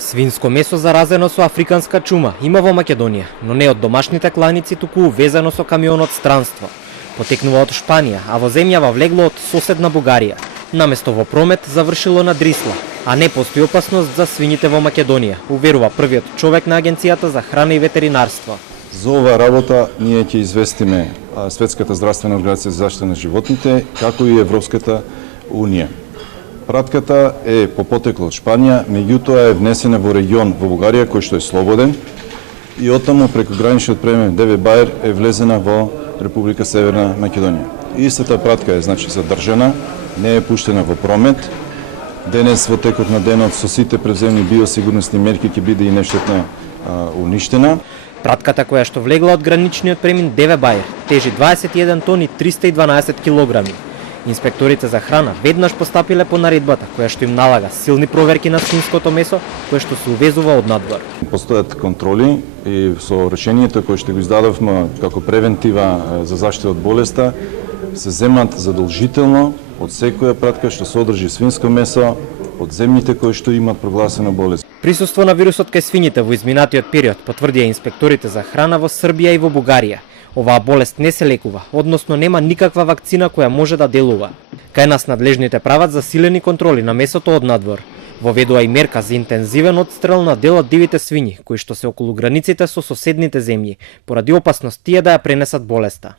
Свинско месо заразено со африканска чума има во Македонија, но не од домашните кланици, туку увезено со камион од странство. Потекнува од Шпанија, а во земјава влегло од соседна Бугарија. Наместо во промет завршило на Дрисла, а не постои опасност за свињите во Македонија, уверува првиот човек на Агенцијата за храна и ветеринарство. За оваа работа ние ќе известиме Светската здравствена организација за заштита на животните, како и Европската унија. Пратката е по потекло од Шпанија, меѓутоа е внесена во регион во Бугарија кој што е слободен и оттаму преку граничниот премин ДВ Бајер е влезена во Република Северна Македонија. Истата пратка е задржана, не е пуштена во промет. Денес во текот на денот со сите превземни биосигурносни мерки ќе биде и нештетна уништена. Пратката која што влегла од граничниот премин ДВ Бајер тежи 21 тони 312 килограми. Инспекторите за храна веднаш постапиле по наредбата која што им налага силни проверки на свинското месо кое што се увезува од надвор. Постојат контроли и со решението кое што го издадовме како превентива за заштита од болеста се земат задолжително од секоја пратка што содржи свинско месо од земјите кои што имат прогласена болест. Присуство на вирусот кај свињите во изминатиот период потврдија инспекторите за храна во Србија и во Бугарија. Оваа болест не се лекува, односно нема никаква вакцина која може да делува. Кај нас надлежните прават засилени контроли на месото од надвор. Воведува и мерка за интензивен одстрел на дел од дивите свињи, кои што се околу границите со соседните земји, поради опасност тие да ја пренесат болеста.